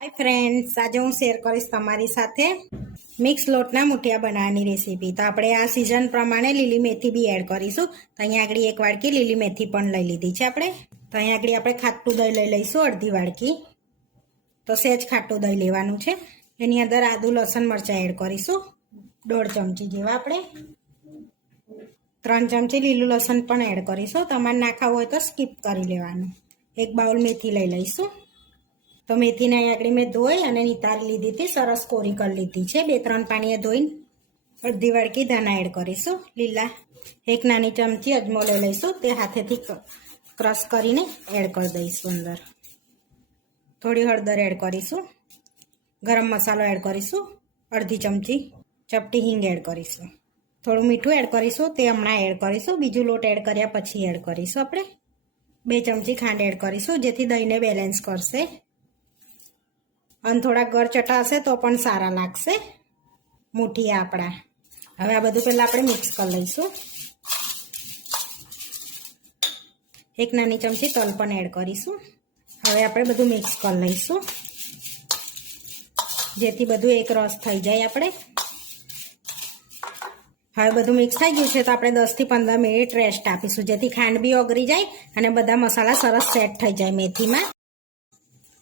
Hi friends, आज हूँ शेर करीश तमारी साथे मिक्स लोटना मुठिया बनावવાની रेसिपी। तो આપણે આ सीजन प्रमाणे લીલી मेथी बी एड करीशुं। तो અહીંયા આગળ એક વાડકી લીલી मेथी પણ લઈ લીધી છે આપણે। તો અહીંયા આગળ આપણે ખાટું દહીં લઈ લઈશું અડધી વાડકી। તો સહેજ ખાટું દહીં લેવાનું છે। એની અંદર આદુ લસણ મરચાં એડ કરીશું 1.5 ચમચી જેવા। આપણે 3 ચમચી લીલું લસણ પણ એડ કરીશું। તમારે ના ખાવું હોય તો સ્કીપ કરી લેવાનું। એક બાઉલ મેથી લઈ લઈશું। तो मेथी ने आगळ मैं धोई अने नितारी लीधी थी, सरस कोरी कर लीधी है। 2-3 पाणीए धोई अर्धी वाडकी धाना एड करीशुं लीला। एक नानी चमची अजमो लई लईशुं, ते हाथेथी क्रश करीने एड कर दईशुं। अंदर थोड़ी हळदर एड करीशुं, गरम मसालो एड करीशुं, अर्धी चमची चपटी हींग एड करीशुं, थोड़ुं मीठुं एड करीशुं, ते हमणां एड करीशुं। बीजो लोट एड कर्या पछी एड करीशुं आपणे। 2 चमची खांड एड करीशुं, जेथी दहीने बेलेन्स करशे। अने थोड़ा गरचटा हशे तो पण सारा लागशे मुठिया आपड़ा। हवे आ बधुं पहेला आपणे मिक्स कर लईशुं। एक नानी चमची तल पण एड करीशुं। हवे आपणे बधुं मिक्स कर लईशुं, जेथी बधुं एक रस थई जाय आपणे। हवे बधुं मिक्स थई गयुं छे तो आपणे 10 થી 15 मिनिट रेस्ट आपीशुं, जेथी खांड बी ओगળી जाय अने बधा मसाला सरस सेट थई जाय मेथीमां।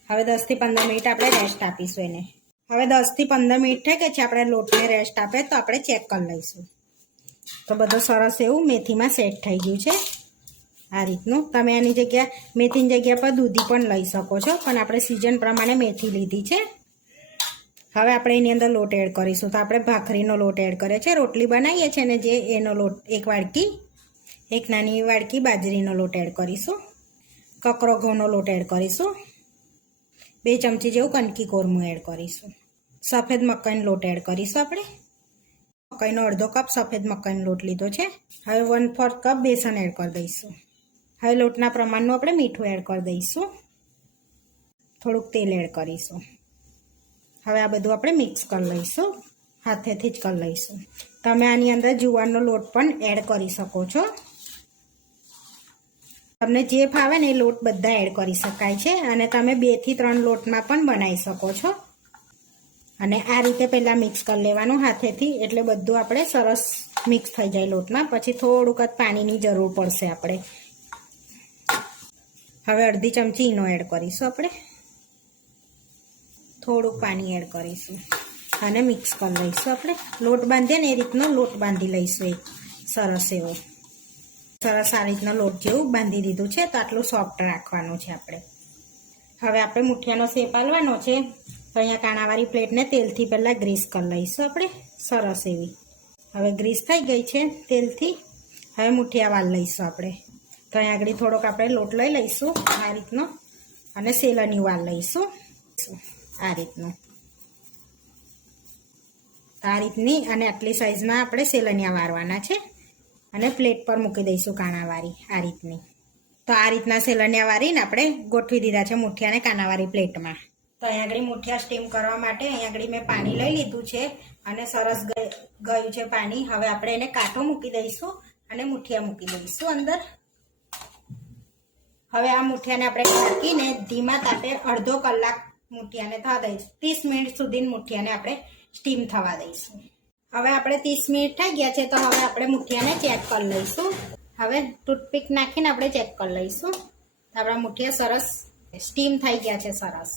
हवे 10 થી 15 मिनिट आपणे रेस्ट आपीशुं एने। हवे 10 થી 15 मिनिट थई गई छे, आपणे लोटने रेस्ट आपे तो आपणे चेक कर लईशुं। तो बधुं सरस एवुं मेथीमां सेट थई गयुं छे। आ रीतनुं तमे आनी जग्या मेथीनी जग्या पर दूधी पण लई शको छो, पण आपणे सीजन प्रमाणे मेथी लीधी छे। हवे आपणे एनी अंदर लोट एड करीशुं। तो आपणे भाखरीनो लोट एड कर्यो छे, रोटली बनावीए छे ने जे एनो लोट एक वाडकी, एक नानी वाडकी बाजरीनो लोट एड करीशुं। ककरो घऊंनो लोट एड करीशुं। 2 चमची जेवुं कणकी कोरमું एड करीशुं। सफेद मकाईनो लोट एड करीशुं आपणे। मकाईनो अर्धो कप सफेद मकाईनो लोट लीधो छे। हवे 1/4 कप बेसन एड कर दईशुं। हवे लोटना प्रमाणनुं आपणे मीठुं एड कर दईशुं, थोडुंक तेल एड करीशुं। हवे आ बधुं आपणे मिक्स कर लईशुं, हाथेथी ज कर लईशुं। तमे आनी अंदर जुवारनो लोट पण एड करी शको छो। तमने जे भावे ने लोट बधा एड करी शकाय छे, अने तमे 2 થી 3 लोटमां पण बनावी शको छो। अने आ रीते पहेला मिक्स कर लेवानुं हाथेथी, एटले बधुं आपणे सरस मिक्स थई जाय लोटमां। पछी थोडुंक ज पाणीनी जरूर पड़शे आपणे। हवे अर्धी चमची ईनो एड करीशुं आपणे, थोडुंक पाणी एड करीशुं अने मिक्स कर लईशुं। आपणे लोट बांधीए ने ए रीतनो लोट बांधी लईशुं, एक सरस एवो। सरस आ रीतना लोट जेवुं बांधी दीधुं छे। तो आटલું सॉफ्ट राखવાનું છે આપણે। હવે આપણે મુઠિયાનો શેપ આલવાનો છે। તો અહીંયા કાણાવાળી પ્લેટને તેલથી પહેલા ગ્રીસ કરી લઈશું આપણે સરસ એવી। હવે ગ્રીસ થઈ ગઈ છે તેલથી। હવે મુઠિયા વાળ લઈશું આપણે। તો અહીંયા આગળ થોડોક આપણે લોટ લઈ લઈશું આ રીતનો, અને સેલની વાળ લઈશું આ રીતનો। આ રીતની અને આટલી સાઈઝમાં આપણે સેલનિયા વારવાના છે, અને प्लेट पर मूकी दईशुं काणावारी आ रीतनी। तो आ रीतना सेलनिया वारीने आपणे गोठवी दीधा छे मुठियाने काणावारी प्लेटमां। तो अहीं आगळी मुठिया स्टीम करवा माटे अहीं आगळी मैं पाणी लई लीधुं छे, अने सरस गयुं छे पाणी। हवे आपणे एने कांटो मूकी दईशुं अने मुठिया मूकी दईशुं अंदर। हवे आ मुठियाने आपणे ढांकीने धीमा तापे अर्धो कलाक मुठियाने थवा दईशुं। 30 मिनिट सुधी मुठियाने आपणे स्टीम थवा दईशुं। हवे आपणे 30 मिनिट थई गया छे। तो हवे आपणे मुठियाने चेक कर लईशुं। हवे टूथपीक नाखीने आपणे चेक कर लईशुं। तो आपणा मुठिया सरस स्टीम थई गया छे सरस।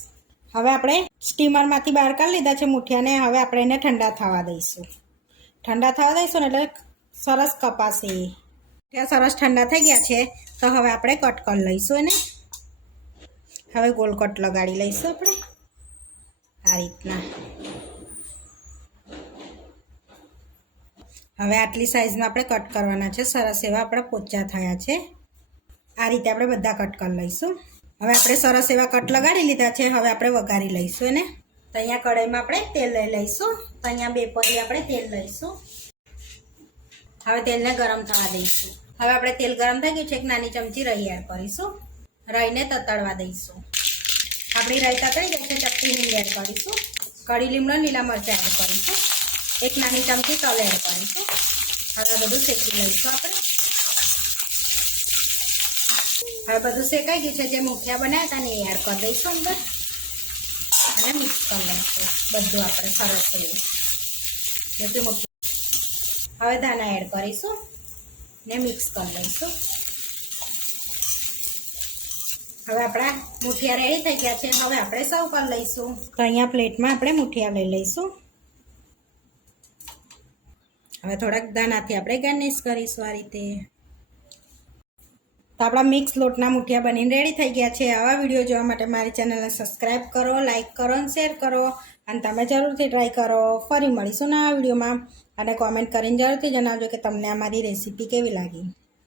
हवे आपणे स्टीमरमांथी बहार काढी लीधा छे मुठियाने। हवे आपणे एने ठंडा थवा दईशुं। ठंडा थवा दईशुं ने એટલે સરસ કપાશે। मुठिया सरस ठंडा थई गया छे। तो हवे आपणे कट कर लईशुं एने। हवे गोल कट लगाड़ी लईशुं आपणे आ रीतना। हवे आटली साइज में आपणे कट करवाना छे। सरस एवा आपणा पोचा थया छे। आ रीते आपणे बधा कट कर लईशुं। हवे आपणे सरस एवा कट लगाड़ी लीधा छे। हवे आपणे वघारी लईशुं एने। तो अहींया कढ़ाईमां आपणे तेल लई लईशुं। तो अहींया 2 परी आपणे तेल लईशुं। हवे तेलने गरम थवा दईशुं। हवे आपणे तेल गरम थई गयुं छे। एक नानी चमची रही एड करीशुं। रहीने ततड़वा दईशुं। आपणी रही ततड़ी गई छे। चपटी हींग एड करीशुं। कड़ी લીમડો લીલા मरचां एड करीशुं। एक नानी चमची तल एड करीशुं। हवे बधुं शेकी लईशुं आपणे। हवे बधुं शेकाई गयुं छे। जे मुठिया बनाव्या हता ने एड कर दईशुं अंदर। અને કરી લઈશું બધું આપણે સરસ એવું. હવે ધાણા એડ કરીશું ને મિક્સ કરી લઈશું. હવે આપણા મુઠિયા રેડી થઈ ગયા છે. હવે આપણે સર્વ કરી લઈશું. તો અહીંયા પ્લેટમાં આપણે મુઠિયા લઈ લઈશું. હવે થોડાક દાણાથી આપણે ગાર્નિશ કરીશું આ રીતે. તો આપણા મિક્સ લોટના મુઠિયા બનીને રેડી થઈ ગયા છે. આવા વિડીયો જોવા માટે મારી ચેનલને સબસ્ક્રાઈબ કરો, લાઈક કરો અને શેર કરો અને તમે જરૂરથી ટ્રાય કરો. ફરી મળીશું નવા વિડીયોમાં અને કોમેન્ટ કરીને જરૂરથી જણાવજો કે તમને અમારી રેસીપી કેવી લાગી.